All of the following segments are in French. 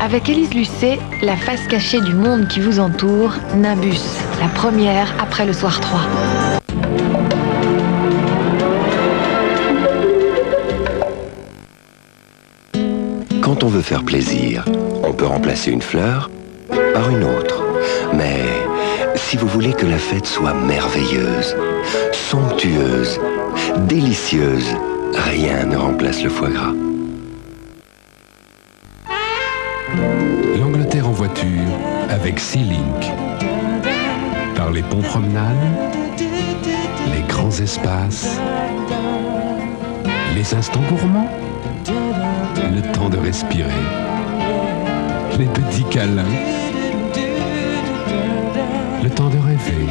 Avec Élise Lucet, la face cachée du monde qui vous entoure, Nimbus, la première après le soir 3. Quand on veut faire plaisir, on peut remplacer une fleur par une autre. Mais si vous voulez que la fête soit merveilleuse, somptueuse, délicieuse, rien ne remplace le foie gras. L'Angleterre en voiture avec Sea-Link. Par les ponts promenades, les grands espaces, les instants gourmands, le temps de respirer, les petits câlins, le temps de rêver.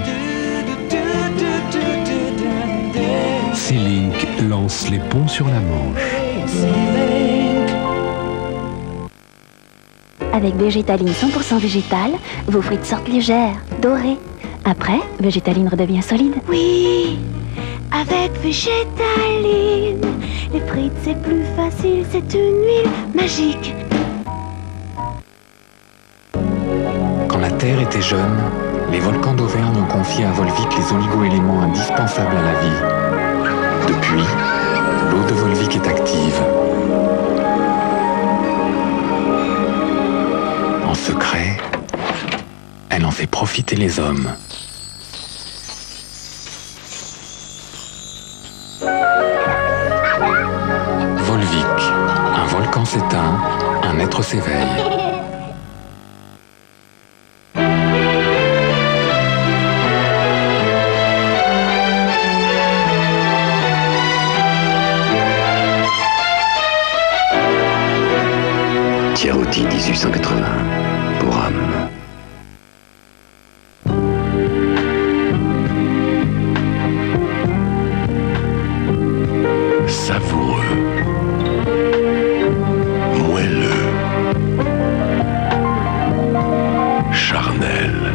Sea-Link lance les ponts sur la Manche. Avec Végétaline 100% végétale, vos frites sortent légères, dorées. Après, Végétaline redevient solide. Oui, avec Végétaline, les frites c'est plus facile, c'est une huile magique. Quand la Terre était jeune, les volcans d'Auvergne ont confié à Volvic les oligo-éléments indispensables à la vie. Depuis, l'eau de Volvic est active. En secret, elle en fait profiter les hommes. Volvic, un volcan s'éteint, un être s'éveille. Thierry 1880, pour âme. Savoureux, moelleux, charnel.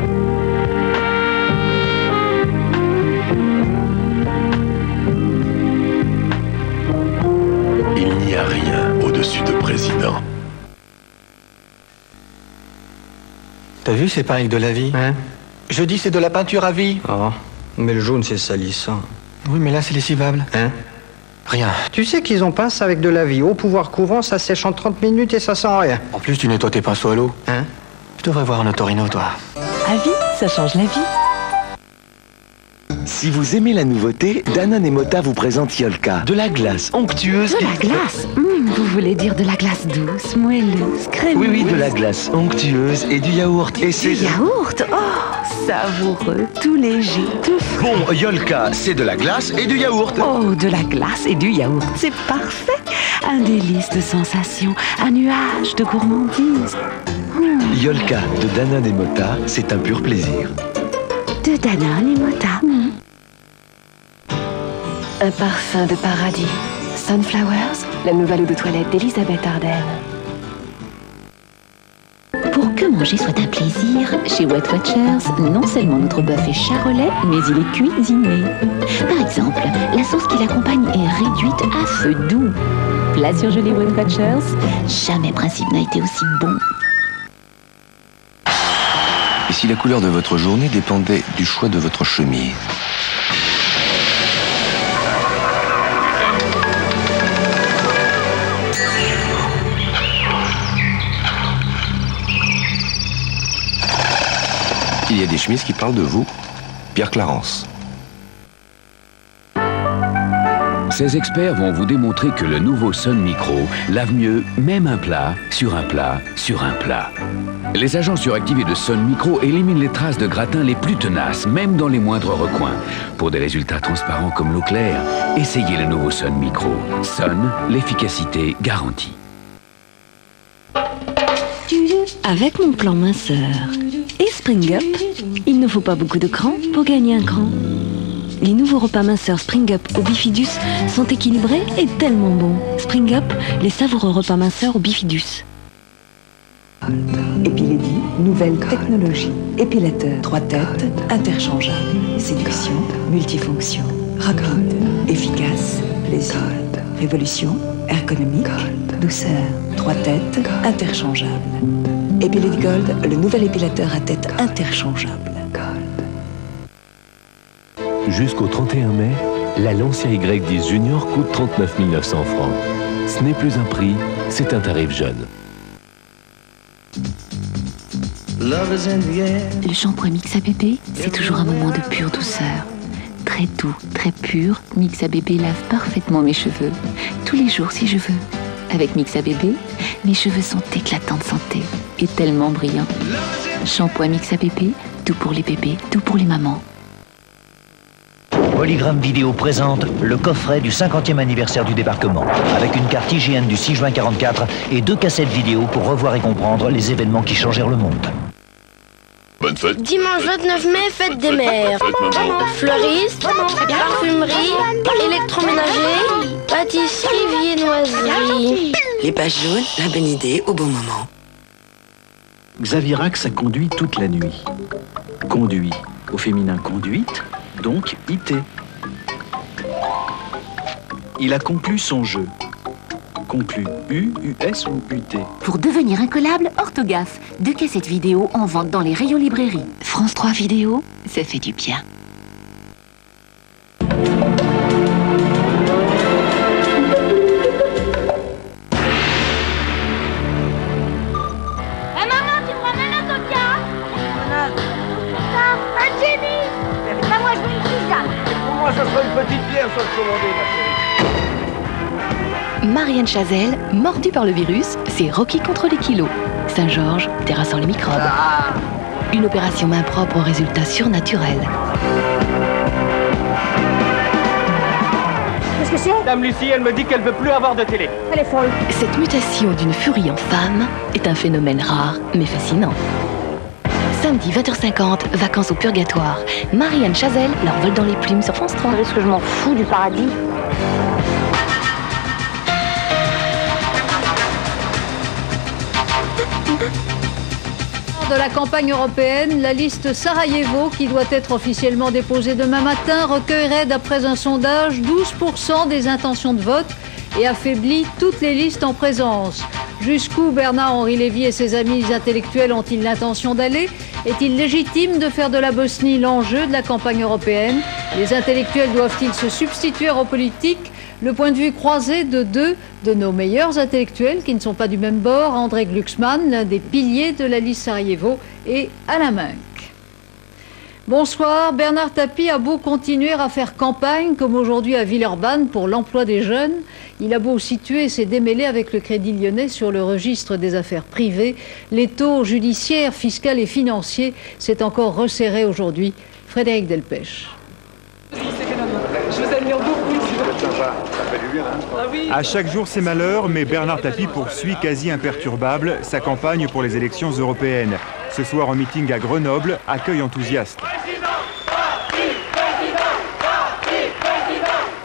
Il n'y a rien au-dessus de président. T'as vu, c'est pas avec de la vie. Hein? Je dis, c'est de la peinture à vie. Oh, mais le jaune, c'est salissant. Oui, mais là, c'est lessivable. Hein? Rien. Tu sais qu'ils ont peint ça avec de la vie. Au pouvoir courant, ça sèche en 30 minutes et ça sent rien. En plus, tu nettoies tes pinceaux à l'eau. Hein? Tu devrais voir un otorino, toi. À vie, ça change la vie. Si vous aimez la nouveauté, Danone et Mota vous présentent Yolka, de la glace onctueuse. De la glace vous voulez dire de la glace douce, moelleuse, crémeuse? Oui, de la glace onctueuse et du yaourt. Et c'est... Du yaourt? Oh, savoureux, tout léger, tout frais. Bon, Yolka, c'est de la glace et du yaourt. Oh, de la glace et du yaourt, c'est parfait. Un délice de sensations, un nuage de gourmandise. Yolka de Danone et Mota, c'est un pur plaisir. De Danone et Mota. Un parfum de paradis. Sunflowers, la nouvelle eau de toilette d'Elisabeth Arden. Pour que manger soit un plaisir, chez Weight Watchers, non seulement notre bœuf est charolais, mais il est cuisiné. Par exemple, la sauce qui l'accompagne est réduite à feu doux. Plat surgelé Weight Watchers, jamais principe n'a été aussi bon. Et si la couleur de votre journée dépendait du choix de votre chemise? Il y a des chemises qui parlent de vous. Pierre Clarence. Ces experts vont vous démontrer que le nouveau Sun Micro lave mieux même un plat sur un plat sur un plat. Les agents suractivés de Sun Micro éliminent les traces de gratin les plus tenaces, même dans les moindres recoins. Pour des résultats transparents comme l'eau claire, essayez le nouveau Sun Micro. Sun, l'efficacité garantie. Avec mon plan minceur et Spring Up, il ne faut pas beaucoup de cran pour gagner un cran. Les nouveaux repas minceurs Spring Up au Bifidus sont équilibrés et tellement bons. Spring Up, les savoureux repas minceurs au Bifidus. Epilady, nouvelle technologie. Épilateur, 3 têtes, interchangeable. Séduction, multifonction. Rapide, efficace, plaisir. Révolution, ergonomique. douceur. 3 têtes, interchangeables. Epilate Gold, le nouvel épilateur à tête interchangeable. Jusqu'au 31 mai, la Lancia Y10 Junior coûte 39 900 francs. Ce n'est plus un prix, c'est un tarif jeune. Le shampoing Mixa Bébé, c'est toujours un moment de pure douceur. Très doux, très pur, Mixa Bébé lave parfaitement mes cheveux. Tous les jours si je veux. Avec Mixa Bébé, mes cheveux sont éclatants de santé et tellement brillants. Shampoing Mixa Bébé, tout pour les bébés, tout pour les mamans. Polygram Vidéo présente le coffret du 50e anniversaire du débarquement, avec une carte IGN du 6 juin 1944 et 2 cassettes vidéo pour revoir et comprendre les événements qui changèrent le monde. Bonne fête. Dimanche 29 mai, fête des mères. Fleuriste, parfumerie, électroménager, pâtisserie, viennoiserie. Les pages jaunes, la bonne idée au bon moment. Xavirax a conduit toute la nuit. Conduit, au féminin conduite, donc IT. Il a conclu son jeu. Conclu U, US ou UT. Pour devenir incollable, Orthogaf. 2 cassettes vidéo en vente dans les rayons librairies. France 3 vidéo, ça fait du bien. Maman, tu me ramènes un coca? Un génie. Bah moi, je veux une tisane. Pour moi, ça sera une petite bière sans le commander, ma chérie. Marianne Chazelle, mordue par le virus, c'est Rocky contre les kilos. Saint-Georges, terrassant les microbes. Une opération main propre aux résultats surnaturels. Qu'est-ce que c'est? Dame Lucie, elle me dit qu'elle veut plus avoir de télé. Elle est folle. Cette mutation d'une furie en femme est un phénomène rare, mais fascinant. Samedi 20h50, vacances au purgatoire. Marianne Chazelle, leur vol dans les plumes sur France 3. Vous savez ce que je m'en fous du paradis? De la campagne européenne, la liste Sarajevo, qui doit être officiellement déposée demain matin, recueillerait, d'après un sondage, 12% des intentions de vote et affaiblit toutes les listes en présence. Jusqu'où Bernard-Henri Lévy et ses amis intellectuels ont-ils l'intention d'aller? Est-il légitime de faire de la Bosnie l'enjeu de la campagne européenne? Les intellectuels doivent-ils se substituer aux politiques? Le point de vue croisé de 2 de nos meilleurs intellectuels qui ne sont pas du même bord, André Glucksmann, l'un des piliers de la liste Sarajevo, et Alain Minck. Bonsoir. Bernard Tapie a beau continuer à faire campagne, comme aujourd'hui à Villeurbanne, pour l'emploi des jeunes, il a beau situer et s'est démêlé avec le Crédit Lyonnais sur le registre des affaires privées, l'étau judiciaire, fiscal et financier s'est encore resserré aujourd'hui. Frédéric Delpech. Je vous admire beaucoup. À chaque jour ses malheurs, mais Bernard Tapie poursuit quasi imperturbable sa campagne pour les élections européennes. Ce soir en meeting à Grenoble, accueil enthousiaste.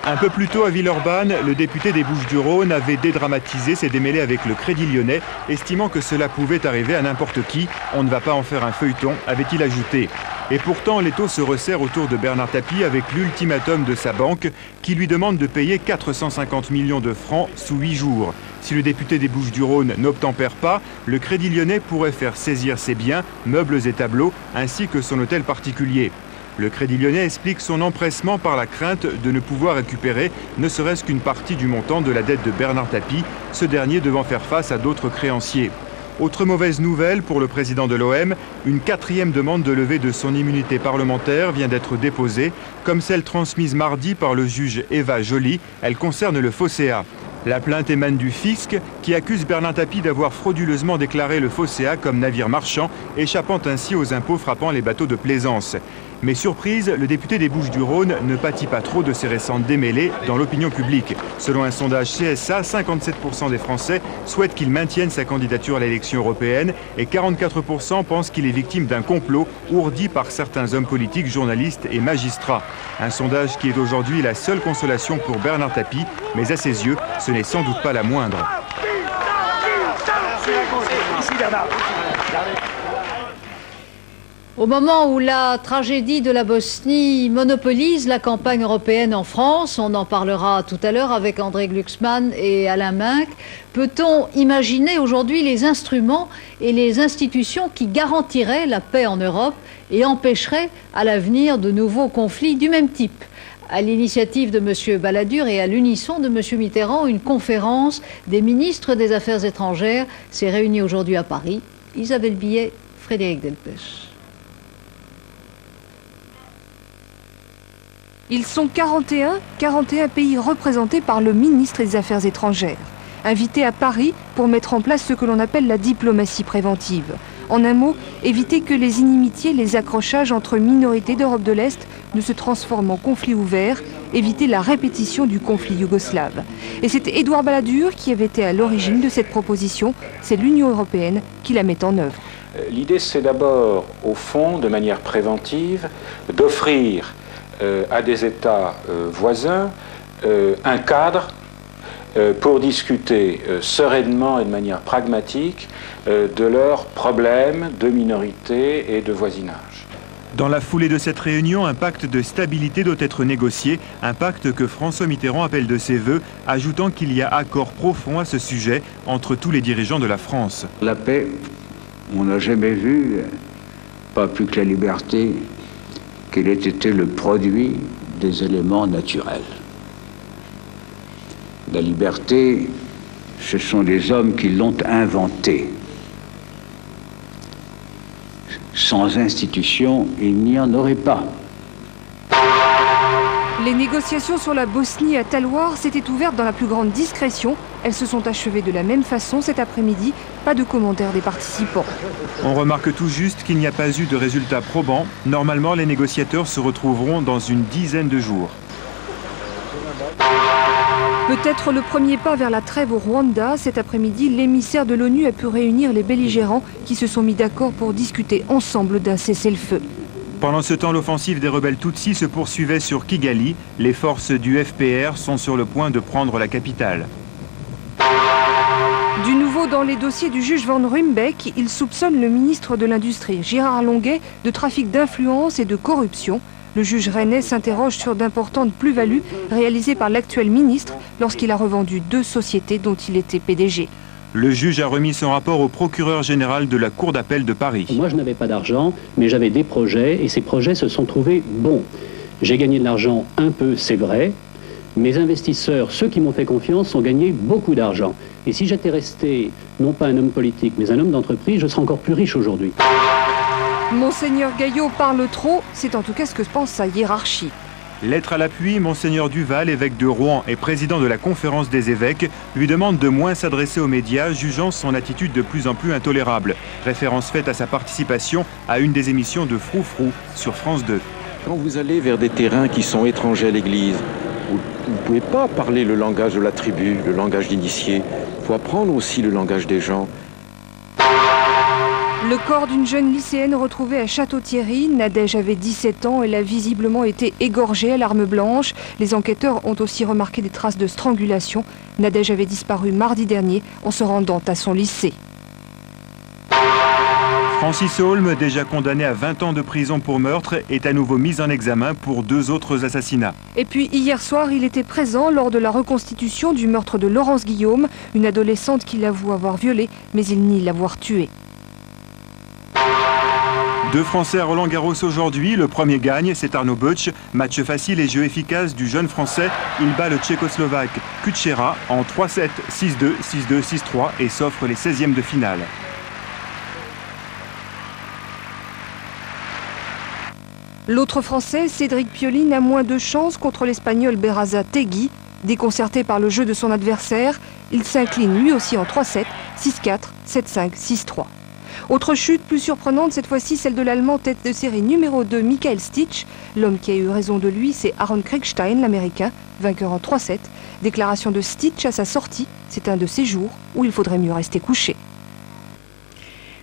Un peu plus tôt à Villeurbanne, le député des Bouches-du-Rhône avait dédramatisé ses démêlés avec le Crédit Lyonnais, estimant que cela pouvait arriver à n'importe qui. On ne va pas en faire un feuilleton, avait-il ajouté. Et pourtant, l'étau se resserre autour de Bernard Tapie avec l'ultimatum de sa banque qui lui demande de payer 450 millions de francs sous 8 jours. Si le député des Bouches-du-Rhône n'obtempère pas, le Crédit Lyonnais pourrait faire saisir ses biens, meubles et tableaux, ainsi que son hôtel particulier. Le Crédit Lyonnais explique son empressement par la crainte de ne pouvoir récupérer ne serait-ce qu'une partie du montant de la dette de Bernard Tapie, ce dernier devant faire face à d'autres créanciers. Autre mauvaise nouvelle pour le président de l'OM, une 4e demande de levée de son immunité parlementaire vient d'être déposée, comme celle transmise mardi par le juge Eva Joly. Elle concerne le Fosséa. La plainte émane du fisc qui accuse Bernard Tapie d'avoir frauduleusement déclaré le Fosséa comme navire marchand, échappant ainsi aux impôts frappant les bateaux de plaisance. Mais surprise, le député des Bouches-du-Rhône ne pâtit pas trop de ces récentes démêlés dans l'opinion publique. Selon un sondage CSA, 57% des Français souhaitent qu'il maintienne sa candidature à l'élection européenne et 44% pensent qu'il est victime d'un complot ourdi par certains hommes politiques, journalistes et magistrats. Un sondage qui est aujourd'hui la seule consolation pour Bernard Tapie, mais à ses yeux, ce n'est sans doute pas la moindre. Au moment où la tragédie de la Bosnie monopolise la campagne européenne en France, on en parlera tout à l'heure avec André Glucksmann et Alain Minck, peut-on imaginer aujourd'hui les instruments et les institutions qui garantiraient la paix en Europe et empêcheraient à l'avenir de nouveaux conflits du même type? À l'initiative de M. Balladur et à l'unisson de M. Mitterrand, une conférence des ministres des Affaires étrangères s'est réunie aujourd'hui à Paris. Isabelle Billet, Frédéric Delpech. Ils sont 41 pays représentés par le ministre des Affaires étrangères, invités à Paris pour mettre en place ce que l'on appelle la diplomatie préventive. En un mot, éviter que les inimitiés, les accrochages entre minorités d'Europe de l'Est ne se transforment en conflit ouvert, éviter la répétition du conflit yougoslave. Et c'est Édouard Balladur qui avait été à l'origine de cette proposition. C'est l'Union européenne qui la met en œuvre. L'idée, c'est d'abord, au fond, de manière préventive, d'offrir à des États voisins un cadre pour discuter sereinement et de manière pragmatique de leurs problèmes de minorité et de voisinage. Dans la foulée de cette réunion, un pacte de stabilité doit être négocié, un pacte que François Mitterrand appelle de ses vœux, ajoutant qu'il y a accord profond à ce sujet entre tous les dirigeants de la France. La paix, on n'a jamais vu, pas plus que la liberté, qu'elle ait été le produit des éléments naturels. La liberté, ce sont les hommes qui l'ont inventée. Sans institution, il n'y en aurait pas. Les négociations sur la Bosnie à Talloires s'étaient ouvertes dans la plus grande discrétion. Elles se sont achevées de la même façon cet après-midi. Pas de commentaires des participants. On remarque tout juste qu'il n'y a pas eu de résultats probants. Normalement, les négociateurs se retrouveront dans une dizaine de jours. Peut-être le premier pas vers la trêve au Rwanda. Cet après-midi, l'émissaire de l'ONU a pu réunir les belligérants qui se sont mis d'accord pour discuter ensemble d'un cessez-le-feu. Pendant ce temps, l'offensive des rebelles Tutsis se poursuivait sur Kigali. Les forces du FPR sont sur le point de prendre la capitale. Du nouveau dans les dossiers du juge Van Ruymbeck, il soupçonne le ministre de l'Industrie, Gérard Longuet, de trafic d'influence et de corruption. Le juge rennais s'interroge sur d'importantes plus-values réalisées par l'actuel ministre lorsqu'il a revendu 2 sociétés dont il était PDG. Le juge a remis son rapport au procureur général de la Cour d'appel de Paris. Moi, je n'avais pas d'argent, mais j'avais des projets et ces projets se sont trouvés bons. J'ai gagné de l'argent un peu, c'est vrai. Mes investisseurs, ceux qui m'ont fait confiance, ont gagné beaucoup d'argent. Et si j'étais resté, non pas un homme politique, mais un homme d'entreprise, je serais encore plus riche aujourd'hui. Monseigneur Gaillot parle trop, c'est en tout cas ce que pense sa hiérarchie. Lettre à l'appui, Monseigneur Duval, évêque de Rouen et président de la conférence des évêques, lui demande de moins s'adresser aux médias, jugeant son attitude de plus en plus intolérable. Référence faite à sa participation à une des émissions de Froufrou sur France 2. Quand vous allez vers des terrains qui sont étrangers à l'Église, vous ne pouvez pas parler le langage de la tribu, le langage d'initié. Il faut apprendre aussi le langage des gens. Le corps d'une jeune lycéenne retrouvée à Château-Thierry. Nadège avait 17 ans. Elle a visiblement été égorgée à l'arme blanche. Les enquêteurs ont aussi remarqué des traces de strangulation. Nadège avait disparu mardi dernier en se rendant à son lycée. Francis Holm, déjà condamné à 20 ans de prison pour meurtre, est à nouveau mis en examen pour 2 autres assassinats. Et puis hier soir, il était présent lors de la reconstitution du meurtre de Laurence Guillaume, une adolescente qu'il avoue avoir violée, mais il nie l'avoir tuée. 2 Français à Roland-Garros aujourd'hui. Le premier gagne, c'est Arnaud Butch. Match facile et jeu efficace du jeune Français. Il bat le Tchécoslovaque Kuchera en 3-7, 6-2, 6-2, 6-3 et s'offre les 16e de finale. L'autre Français, Cédric Pioline, a moins de chance contre l'Espagnol Beraza-Tegui. Déconcerté par le jeu de son adversaire, il s'incline lui aussi en 3-7, 6-4, 7-5, 6-3. Autre chute plus surprenante, cette fois-ci celle de l'Allemand tête de série numéro 2, Michael Stich. L'homme qui a eu raison de lui, c'est Aaron Kriegstein, l'Américain, vainqueur en 3-7. Déclaration de Stich à sa sortie, c'est un de ces jours où il faudrait mieux rester couché.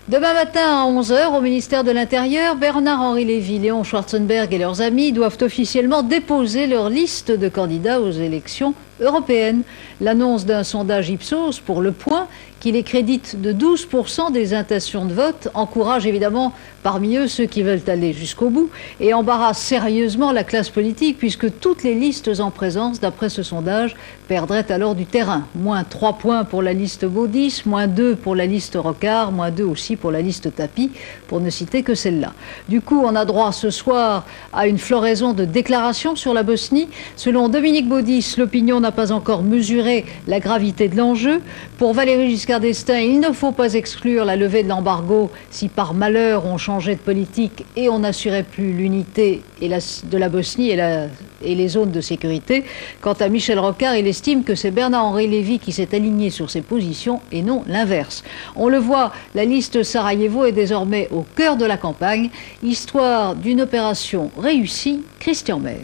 Demain matin à 11 h, au ministère de l'Intérieur, Bernard-Henri Lévy, Léon Schwarzenberg et leurs amis doivent officiellement déposer leur liste de candidats aux élections européenne. L'annonce d'un sondage Ipsos pour Le Point, qui les crédite de 12% des intentions de vote, encourage évidemment parmi eux ceux qui veulent aller jusqu'au bout et embarrasse sérieusement la classe politique, puisque toutes les listes en présence, d'après ce sondage, perdraient alors du terrain. Moins 3 points pour la liste Baudis, moins 2 pour la liste Rocard, moins 2 aussi pour la liste Tapie, pour ne citer que celle-là. Du coup, on a droit ce soir à une floraison de déclarations sur la Bosnie. Selon Dominique Baudis, l'opinion n'a pas encore mesuré la gravité de l'enjeu. Pour Valéry Giscard d'Estaing, il ne faut pas exclure la levée de l'embargo si par malheur on changeait de politique et on n'assurait plus l'unité de la Bosnie et les zones de sécurité. Quant à Michel Rocard, il estime que c'est Bernard-Henri Lévy qui s'est aligné sur ses positions et non l'inverse. On le voit, la liste Sarajevo est désormais au cœur de la campagne. Histoire d'une opération réussie, Christian Mez.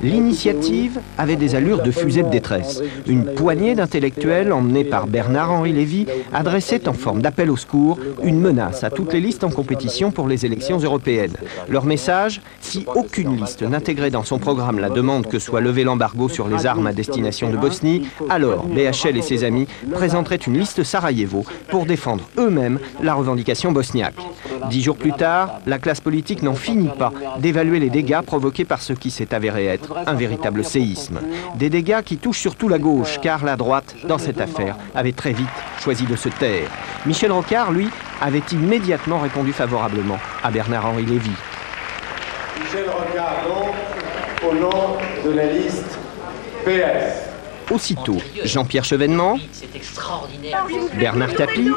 L'initiative avait des allures de fusée de détresse. Une poignée d'intellectuels emmenés par Bernard-Henri Lévy adressait en forme d'appel au secours une menace à toutes les listes en compétition pour les élections européennes. Leur message, si aucune liste n'intégrait dans son programme la demande que soit levé l'embargo sur les armes à destination de Bosnie, alors BHL et ses amis présenteraient une liste Sarajevo pour défendre eux-mêmes la revendication bosniaque. 10 jours plus tard, la classe politique n'en finit pas d'évaluer les dégâts provoqués par ce qui s'est avéré être un véritable séisme. Des dégâts qui touchent surtout la gauche, car la droite, dans cette affaire, avait très vite choisi de se taire. Michel Rocard, lui, avait immédiatement répondu favorablement à Bernard-Henri Lévy. Michel Rocard, donc, au nom de la liste PS. Aussitôt, Jean-Pierre Chevènement, Bernard Tapie,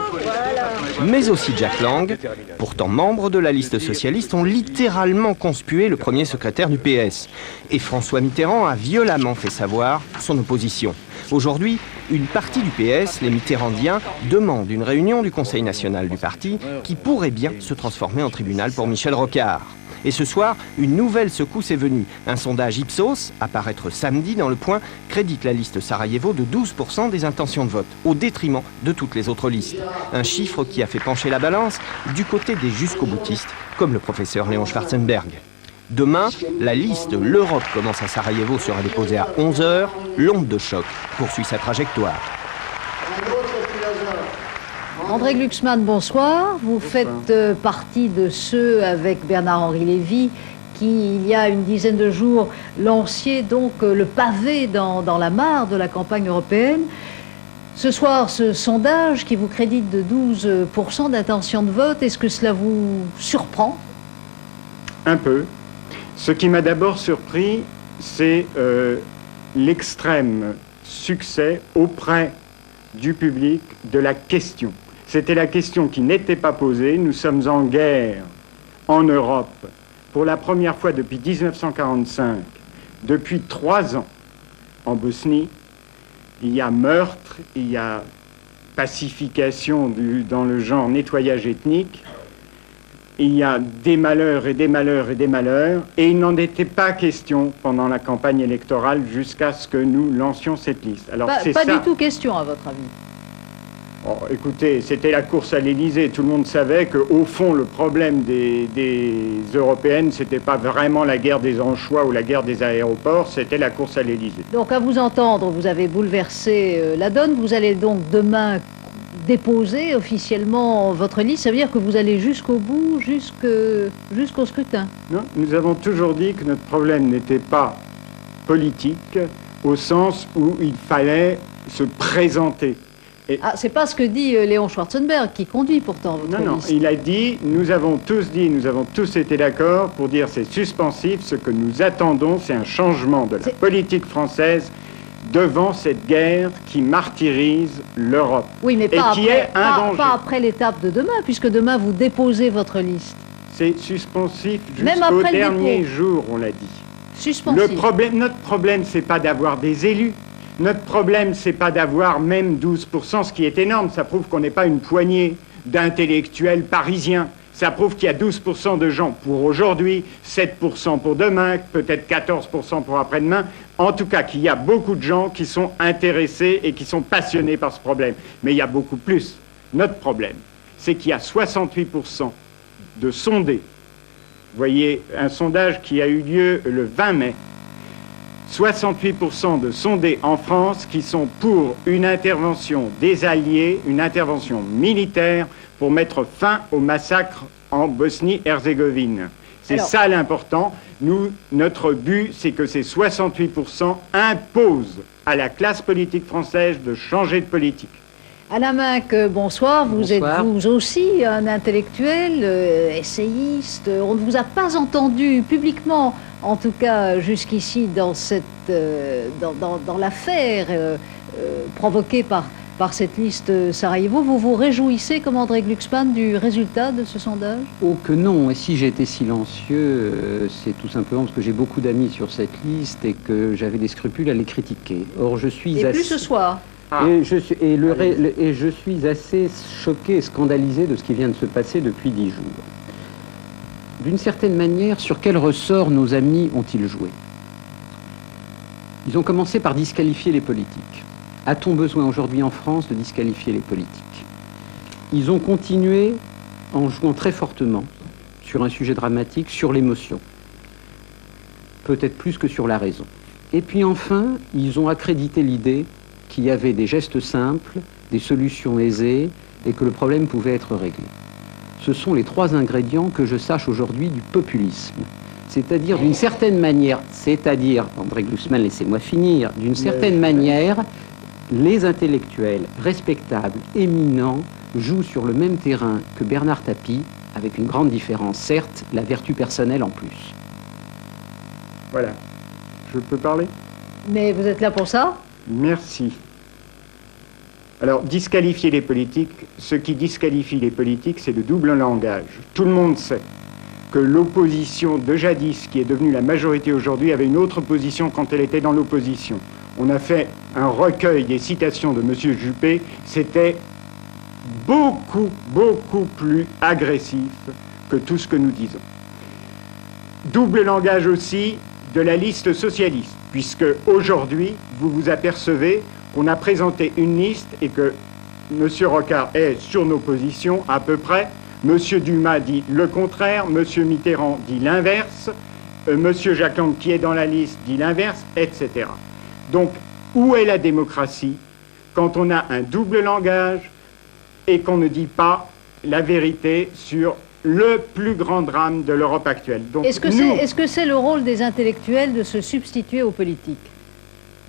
mais aussi Jack Lang, pourtant membre de la liste socialiste, ont littéralement conspué le premier secrétaire du PS. Et François Mitterrand a violemment fait savoir son opposition. Aujourd'hui, une partie du PS, les Mitterrandiens, demande une réunion du Conseil national du parti qui pourrait bien se transformer en tribunal pour Michel Rocard. Et ce soir, une nouvelle secousse est venue. Un sondage Ipsos, à paraître samedi dans Le Point, crédite la liste Sarajevo de 12% des intentions de vote, au détriment de toutes les autres listes. Un chiffre qui a fait pencher la balance du côté des jusqu'au-boutistes, comme le professeur Léon Schwarzenberg. Demain, la liste L'Europe commence à Sarajevo sera déposée à 11 h. L'onde de choc poursuit sa trajectoire. André Glucksmann, bonsoir. Vous faites partie de ceux avec Bernard-Henri Lévy qui, il y a une dizaine de jours, lanciaient donc le pavé dans la mare de la campagne européenne. Ce soir, ce sondage qui vous crédite de 12% d'intention de vote, est-ce que cela vous surprend? Un peu. Ce qui m'a d'abord surpris, c'est l'extrême succès auprès du public de la question. C'était la question qui n'était pas posée. Nous sommes en guerre en Europe pour la première fois depuis 1945, depuis 3 ans en Bosnie. Il y a meurtre, il y a pacification dans le genre nettoyage ethnique. Il y a des malheurs et des malheurs et des malheurs, et il n'en était pas question pendant la campagne électorale jusqu'à ce que nous lancions cette liste. Alors, pas du tout question, à votre avis? Oh, écoutez, c'était la course à l'Élysée. Tout le monde savait qu'au fond, le problème des Européennes, c'était pas vraiment la guerre des anchois ou la guerre des aéroports, c'était la course à l'Élysée. Donc, à vous entendre, vous avez bouleversé la donne. Vous allez donc demain déposer officiellement votre liste. Ça veut dire que vous allez jusqu'au bout, jusqu'au scrutin? Non, nous avons toujours dit que notre problème n'était pas politique, au sens où il fallait se présenter. Et... Ah, c'est pas ce que dit Léon Schwarzenberg, qui conduit pourtant votre liste. Non, il a dit, nous avons tous été d'accord pour dire c'est suspensif, ce que nous attendons, c'est un changement de la politique française devant cette guerre qui martyrise l'Europe. Oui, mais pas après l'étape de demain, puisque demain vous déposez votre liste. C'est suspensif jusqu'au dernier jour, on l'a dit. Suspensif. Notre problème, c'est pas d'avoir des élus. Notre problème, c'est pas d'avoir même 12%, ce qui est énorme. Ça prouve qu'on n'est pas une poignée d'intellectuels parisiens. Ça prouve qu'il y a 12% de gens pour aujourd'hui, 7% pour demain, peut-être 14% pour après-demain. En tout cas, qu'il y a beaucoup de gens qui sont intéressés et qui sont passionnés par ce problème. Mais il y a beaucoup plus. Notre problème, c'est qu'il y a 68% de sondés. Vous voyez, un sondage qui a eu lieu le 20 mai. 68% de sondés en France qui sont pour une intervention des Alliés, une intervention militaire pour mettre fin au massacre en Bosnie-Herzégovine. C'est ça l'important. Nous, notre but, c'est que ces 68% imposent à la classe politique française de changer de politique. Alain Minc, bonsoir. Vous êtes vous aussi un intellectuel, essayiste. On ne vous a pas entendu publiquement, en tout cas jusqu'ici, dans l'affaire provoquée par cette liste Sarajevo. Vous vous réjouissez, comme André Glucksmann, du résultat de ce sondage? Oh que non, et si j'ai été silencieux, c'est tout simplement parce que j'ai beaucoup d'amis sur cette liste et que j'avais des scrupules à les critiquer. Or, je suis plus ce soir. Et je suis assez choqué et scandalisé de ce qui vient de se passer depuis 10 jours. D'une certaine manière, sur quel ressort nos amis ont-ils joué? Ils ont commencé par disqualifier les politiques. A-t-on besoin aujourd'hui en France de disqualifier les politiques? Ils ont continué en jouant très fortement sur un sujet dramatique, sur l'émotion. Peut-être plus que sur la raison. Et puis enfin, ils ont accrédité l'idée qu'il y avait des gestes simples, des solutions aisées et que le problème pouvait être réglé. Ce sont les 3 ingrédients que je sache aujourd'hui du populisme. C'est-à-dire d'une certaine manière, André Glucksmann, laissez-moi finir, d'une certaine manière, les intellectuels respectables, éminents, jouent sur le même terrain que Bernard Tapie, avec une grande différence, certes, la vertu personnelle en plus. Voilà. Je peux parler? Mais vous êtes là pour ça? Merci. Alors, disqualifier les politiques, ce qui disqualifie les politiques, c'est le double langage. Tout le monde sait que l'opposition de jadis, qui est devenue la majorité aujourd'hui, avait une autre position quand elle était dans l'opposition. On a fait un recueil des citations de M. Juppé, c'était beaucoup, beaucoup plus agressif que tout ce que nous disons. Double langage aussi de la liste socialiste, puisque aujourd'hui, vous vous apercevez qu'on a présenté une liste et que M. Rocard est sur nos positions à peu près, M. Dumas dit le contraire, M. Mitterrand dit l'inverse, M. Jacques Lang, qui est dans la liste, dit l'inverse, etc. Donc, où est la démocratie quand on a un double langage et qu'on ne dit pas la vérité sur le plus grand drame de l'Europe actuelle? Est-ce que c'est le rôle des intellectuels de se substituer aux politiques?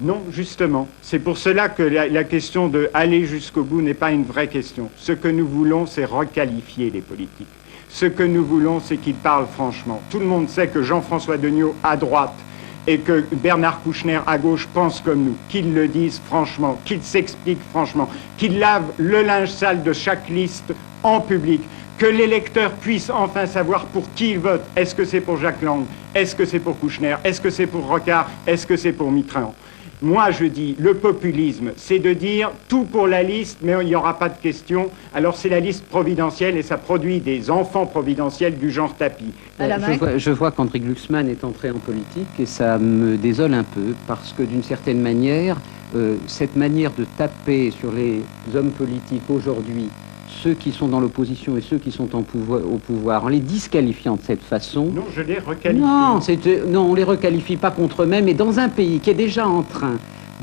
Non, justement. C'est pour cela que la question de aller jusqu'au bout n'est pas une vraie question. Ce que nous voulons, c'est requalifier les politiques. Ce que nous voulons, c'est qu'ils parlent franchement. Tout le monde sait que Jean-François Degnaud, à droite, et que Bernard Kouchner, à gauche, pensent comme nous. Qu'ils le disent franchement, qu'ils s'expliquent franchement, qu'ils lavent le linge sale de chaque liste en public, que les lecteurs puissent enfin savoir pour qui ils votent. Est-ce que c'est pour Jacques Lang? Est-ce que c'est pour Kouchner? Est-ce que c'est pour Rocard? Est-ce que c'est pour Mitterrand? Moi, je dis, le populisme, c'est de dire tout pour la liste, mais il n'y aura pas de question. Alors, c'est la liste providentielle et ça produit des enfants providentiels du genre Tapie. Je vois qu'André Glucksmann est entré en politique et ça me désole un peu parce que d'une certaine manière, cette manière de taper sur les hommes politiques aujourd'hui, ceux qui sont dans l'opposition et ceux qui sont au pouvoir, en les disqualifiant de cette façon... Non, je les requalifie. Non, on ne les requalifie pas contre eux-mêmes, mais dans un pays qui est déjà en train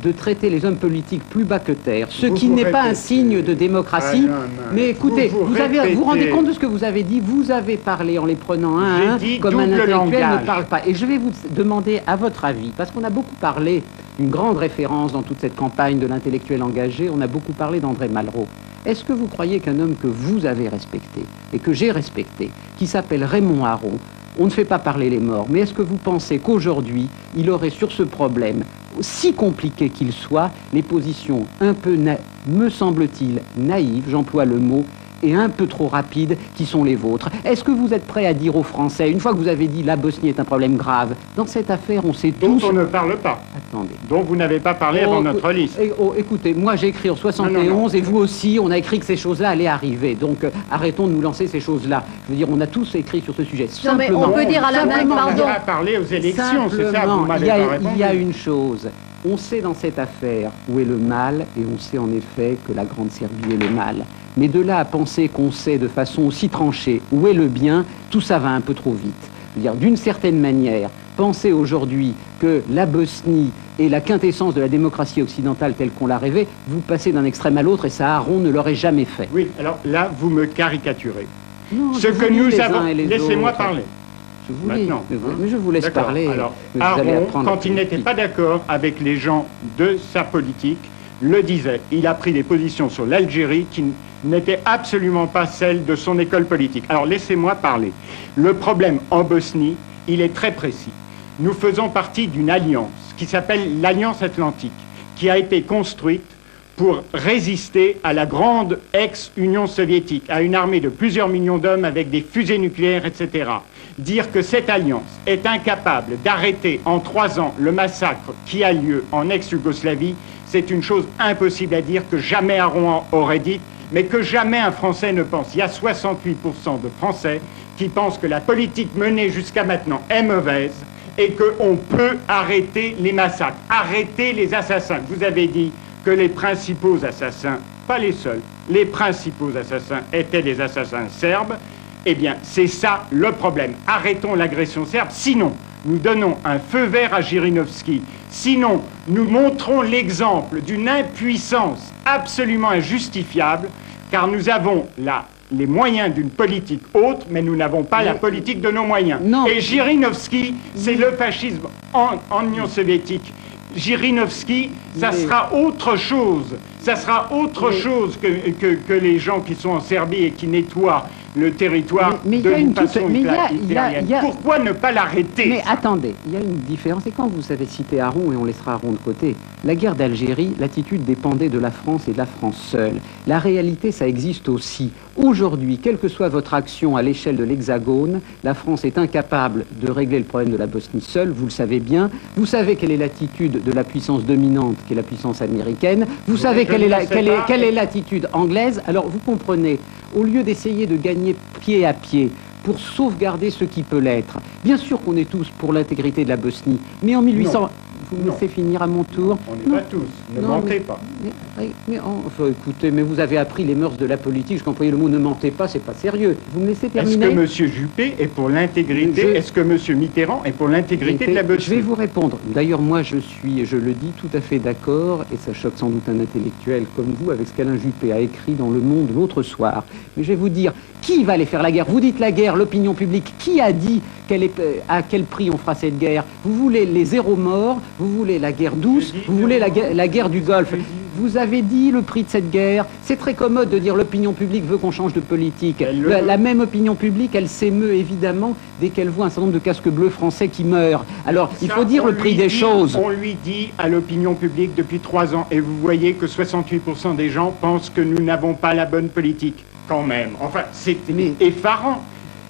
de traiter les hommes politiques plus bas que terre, ce qui n'est pas un signe de démocratie. Mais écoutez, vous rendez compte de ce que vous avez dit? Vous avez parlé en les prenant un à un, comme un intellectuel ne parle pas. Et je vais vous demander à votre avis, parce qu'on a beaucoup parlé, une grande référence dans toute cette campagne de l'intellectuel engagé, on a beaucoup parlé d'André Malraux. Est-ce que vous croyez qu'un homme que vous avez respecté, et que j'ai respecté, qui s'appelle Raymond Aron, on ne fait pas parler les morts, mais est-ce que vous pensez qu'aujourd'hui, il aurait sur ce problème, si compliqué qu'il soit, les positions un peu, me semble-t-il, naïves, j'emploie le mot, et un peu trop rapides qui sont les vôtres? Est-ce que vous êtes prêt à dire aux Français, une fois que vous avez dit la Bosnie est un problème grave, dans cette affaire on sait tous... Dont on ne parle pas. Attendez. Dont vous n'avez pas parlé avant notre liste. Écoutez, moi j'ai écrit en 71 et vous aussi, on a écrit que ces choses-là allaient arriver. Donc arrêtons de nous lancer ces choses-là. Je veux dire, on a tous écrit sur ce sujet. Non, mais on peut dire à la main, pardon. On va parler aux élections, c'est ça, vous m'avez pas répondu. Il y a une chose. On sait dans cette affaire où est le mal, et on sait en effet que la Grande Serbie est le mal. Mais de là à penser qu'on sait de façon aussi tranchée où est le bien, tout ça va un peu trop vite. D'une certaine manière, penser aujourd'hui que la Bosnie est la quintessence de la démocratie occidentale telle qu'on l'a rêvée, vous passez d'un extrême à l'autre et ça, Aaron ne l'aurait jamais fait. Oui, alors là, vous me caricaturez. Non, ce que nous avons... Laissez-moi parler. Maintenant. Mais je vous laisse parler. Alors, Aaron, quand il n'était pas d'accord avec les gens de sa politique, le disait. Il a pris des positions sur l'Algérie qui n'étaient absolument pas celles de son école politique. Alors, laissez-moi parler. Le problème en Bosnie, il est très précis. Nous faisons partie d'une alliance qui s'appelle l'Alliance Atlantique, qui a été construite pour résister à la grande ex-Union soviétique, à une armée de plusieurs millions d'hommes avec des fusées nucléaires, etc. Dire que cette alliance est incapable d'arrêter en 3 ans le massacre qui a lieu en ex-Yougoslavie, c'est une chose impossible à dire, que jamais Aaron aurait dit, mais que jamais un Français ne pense. Il y a 68% de Français qui pensent que la politique menée jusqu'à maintenant est mauvaise et qu'on peut arrêter les massacres, arrêter les assassins. Vous avez dit que les principaux assassins, pas les seuls, les principaux assassins étaient des assassins serbes. Eh bien, c'est ça le problème. Arrêtons l'agression serbe, sinon nous donnons un feu vert à Jirinovski, sinon nous montrons l'exemple d'une impuissance absolument injustifiable, car nous avons là les moyens d'une politique autre, mais nous n'avons pas la politique de nos moyens. Non. Et Jirinovski, c'est le fascisme en Union soviétique. Jirinovski, ça sera autre chose. Ça sera autre chose que les gens qui sont en Serbie et qui nettoient le territoire d'une façon hitlérienne. Pourquoi ne pas l'arrêter? Mais attendez, il y a une différence. Et quand vous avez cité Aaron, et on laissera Aaron de côté, la guerre d'Algérie, l'attitude dépendait de la France et de la France seule. La réalité, ça existe aussi. Aujourd'hui, quelle que soit votre action à l'échelle de l'Hexagone, la France est incapable de régler le problème de la Bosnie seule, vous le savez bien. Vous savez quelle est l'attitude de la puissance dominante, qui est la puissance américaine. Vous savez quelle est l'attitude anglaise. Alors vous comprenez, au lieu d'essayer de gagner pied à pied pour sauvegarder ce qui peut l'être, bien sûr qu'on est tous pour l'intégrité de la Bosnie, mais en 1800... Non. Vous me laissez finir à mon tour. On n'est pas tous, ne mentez pas. Enfin, écoutez, mais vous avez appris les mœurs de la politique, j'employais le mot ne mentez pas, c'est pas sérieux. Vous me laissez terminer? Est-ce que M. Juppé est pour l'intégrité? Est-ce que M. Mitterrand est pour l'intégrité de la Bosnie? Je vais vous répondre. D'ailleurs, moi, je le dis, tout à fait d'accord, et ça choque sans doute un intellectuel comme vous, avec ce qu'Alain Juppé a écrit dans Le Monde l'autre soir. Mais je vais vous dire, qui va aller faire la guerre? Vous dites la guerre, l'opinion publique. Qui a dit à quel prix on fera cette guerre? Vous voulez les zéro morts, vous voulez la guerre douce, vous voulez la guerre du Golfe. Vous avez dit le prix de cette guerre. C'est très commode de dire l'opinion publique veut qu'on change de politique. La même opinion publique, elle s'émeut évidemment dès qu'elle voit un certain nombre de casques bleus français qui meurent. Alors, il faut dire le prix des choses. On lui dit à l'opinion publique depuis 3 ans, et vous voyez que 68% des gens pensent que nous n'avons pas la bonne politique. Quand même. Enfin, c'est effarant.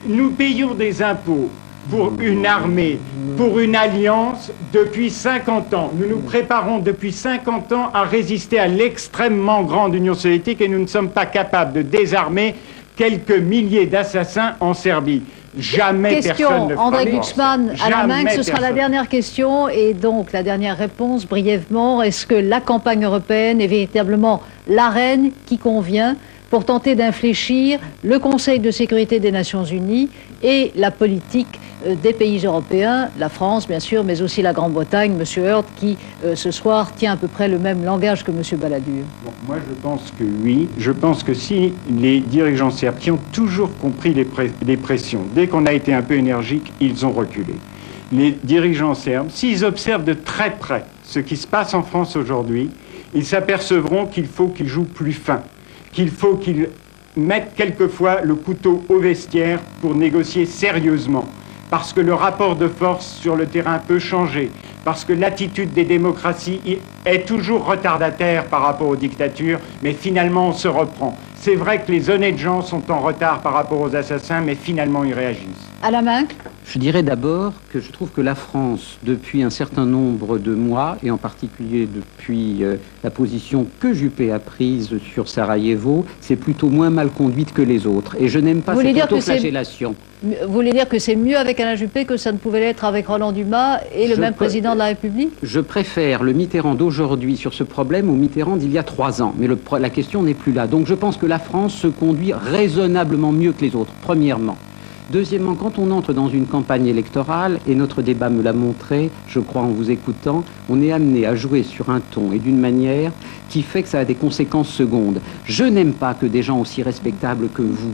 Nous payons des impôts pour une armée, pour une alliance depuis 50 ans. Nous nous préparons depuis 50 ans à résister à l'extrêmement grande Union soviétique et nous ne sommes pas capables de désarmer quelques milliers d'assassins en Serbie. Jamais personne ne fera. André Glucksmann, à la main, ce sera la dernière question et donc la dernière réponse brièvement. Est-ce que la campagne européenne est véritablement l'arène qui convient pour tenter d'infléchir le Conseil de sécurité des Nations Unies et la politique des pays européens, la France bien sûr, mais aussi la Grande-Bretagne, M. Heard, qui ce soir tient à peu près le même langage que M. Balladur? Bon, moi je pense que oui. Je pense que si les dirigeants serbes, qui ont toujours compris les pressions, dès qu'on a été un peu énergique, ils ont reculé. Les dirigeants serbes, s'ils observent de très près ce qui se passe en France aujourd'hui, ils s'apercevront qu'il faut qu'ils jouent plus fin, qu'il faut qu'ils mettent quelquefois le couteau au vestiaire pour négocier sérieusement. Parce que le rapport de force sur le terrain peut changer, parce que l'attitude des démocraties est toujours retardataire par rapport aux dictatures, mais finalement on se reprend. C'est vrai que les honnêtes gens sont en retard par rapport aux assassins, mais finalement ils réagissent. À la main. Je dirais d'abord que je trouve que la France, depuis un certain nombre de mois, et en particulier depuis la position que Juppé a prise sur Sarajevo, c'est plutôt moins mal conduite que les autres. Et je n'aime pas cette autoflagellation. Vous voulez dire que c'est mieux avec Alain Juppé que ça ne pouvait l'être avec Roland Dumas et le même président de la République? Je préfère le Mitterrand d'aujourd'hui sur ce problème au Mitterrand d'il y a 3 ans. Mais la question n'est plus là. Donc je pense que la France se conduit raisonnablement mieux que les autres, premièrement. Deuxièmement, quand on entre dans une campagne électorale, et notre débat me l'a montré, je crois en vous écoutant, on est amené à jouer sur un ton et d'une manière qui fait que ça a des conséquences secondes. Je n'aime pas que des gens aussi respectables que vous,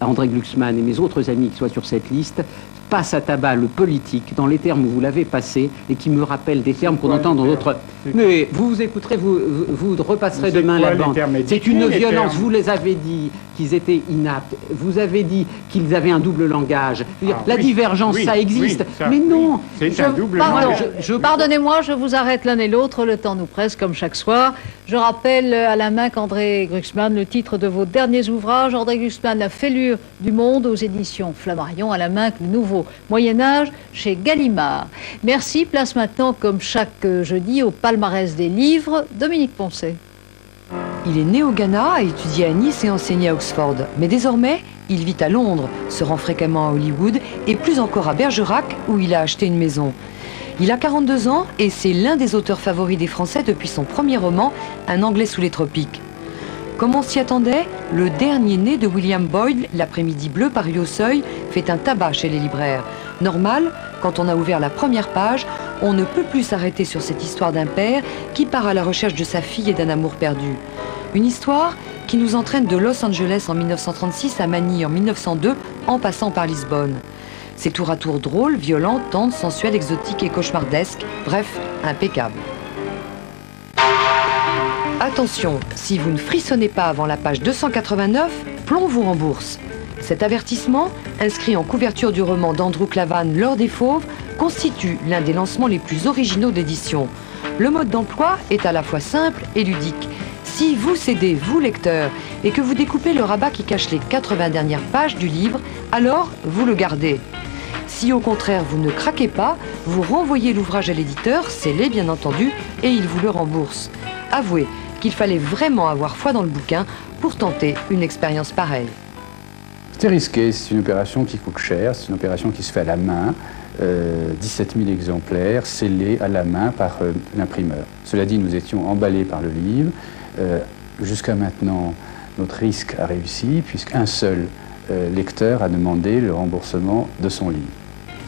André Glucksmann et mes autres amis qui soient sur cette liste, passe à tabac le politique dans les termes où vous l'avez passé et qui me rappellent des termes qu'on entend dans d'autres... Mais vous écouterez, vous repasserez demain la bande. C'est une violence. Vous les avez dit qu'ils étaient inaptes. Vous avez dit qu'ils avaient un double langage. La divergence, ça existe. Mais non. C'est un double langage. Pardonnez-moi, je vous arrête l'un et l'autre. Le temps nous presse comme chaque soir. Je rappelle à la main qu'André Glucksmann, le titre de vos derniers ouvrages, André Glucksmann, La Fêlure du Monde, aux éditions Flammarion, à la main que le nouveau Moyen-Âge chez Gallimard. Merci. Place maintenant, comme chaque jeudi, au palmarès des livres. Dominique Poncet. Il est né au Ghana, a étudié à Nice et enseigné à Oxford. Mais désormais, il vit à Londres, se rend fréquemment à Hollywood et plus encore à Bergerac, où il a acheté une maison. Il a 42 ans et c'est l'un des auteurs favoris des Français depuis son premier roman, Un Anglais sous les tropiques. Comme on s'y attendait, le dernier né de William Boyd, L'après-midi bleu, paru au Seuil, fait un tabac chez les libraires. Normal, quand on a ouvert la première page, on ne peut plus s'arrêter sur cette histoire d'un père qui part à la recherche de sa fille et d'un amour perdu. Une histoire qui nous entraîne de Los Angeles en 1936 à Manille en 1902, en passant par Lisbonne. C'est tour à tour drôle, violent, tendre, sensuel, exotique et cauchemardesque, bref, impeccable. Attention, si vous ne frissonnez pas avant la page 289, plomb vous rembourse. Cet avertissement, inscrit en couverture du roman d'Andrew Clavan, L'Or des Fauves, constitue l'un des lancements les plus originaux d'édition. Le mode d'emploi est à la fois simple et ludique. Si vous cédez, vous lecteur, et que vous découpez le rabat qui cache les 80 dernières pages du livre, alors vous le gardez. Si au contraire vous ne craquez pas, vous renvoyez l'ouvrage à l'éditeur, scellé bien entendu, et il vous le rembourse. Avouez qu'il fallait vraiment avoir foi dans le bouquin pour tenter une expérience pareille. C'est risqué, c'est une opération qui coûte cher, c'est une opération qui se fait à la main, 17 000 exemplaires scellés à la main par l'imprimeur. Cela dit, nous étions emballés par le livre. Jusqu'à maintenant, notre risque a réussi puisqu'un seul lecteur a demandé le remboursement de son livre.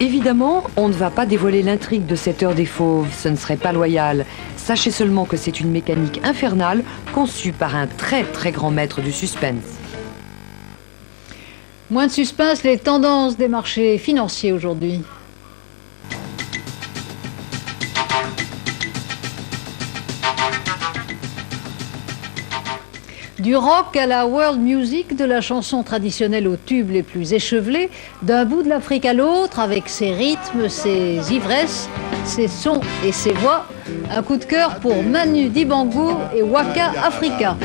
Évidemment, on ne va pas dévoiler l'intrigue de cette Heure des Fauves, ce ne serait pas loyal. Sachez seulement que c'est une mécanique infernale conçue par un très très grand maître du suspense. Moins de suspense, les tendances des marchés financiers aujourd'hui. Du rock à la world music, de la chanson traditionnelle aux tubes les plus échevelés, d'un bout de l'Afrique à l'autre, avec ses rythmes, ses ivresses, ses sons et ses voix. Un coup de cœur pour Manu Dibango et Waka Africa.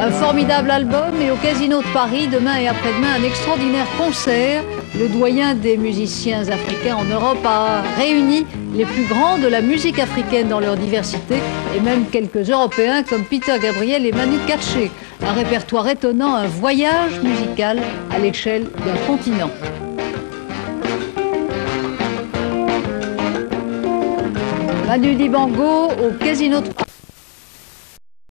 Un formidable album et au Casino de Paris, demain et après-demain, un extraordinaire concert. Le doyen des musiciens africains en Europe a réuni les plus grands de la musique africaine dans leur diversité et même quelques Européens comme Peter Gabriel et Manu Katché. Un répertoire étonnant, un voyage musical à l'échelle d'un continent. Manu Dibango au Casino de Paris.